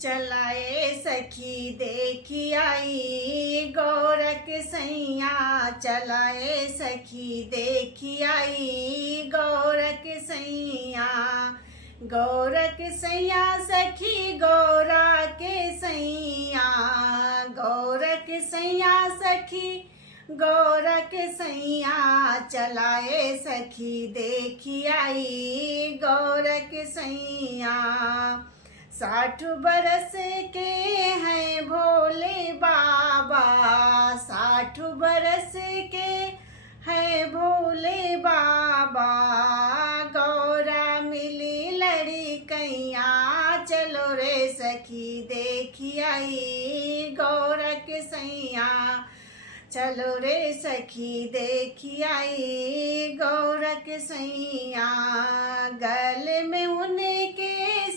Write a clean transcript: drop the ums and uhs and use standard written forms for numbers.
चलाए सखी देखी आई गोरख सैया, चलाए सखी देखी आई गोरख सैया। गोरख सैया सखी गौरा के सैया, गोरख सैया सखी गोरख सैया, चलाए सखी देखी आई गोरख सैया। 60 बरस के हैं भोले बाबा, 60 बरस के हैं भोले बाबा। गौरा मिली लड़कैया, चलो रे सखी देखी आई गोरख सैया, चलो रे सखी देखी आई गोरख सैया। गले में उनके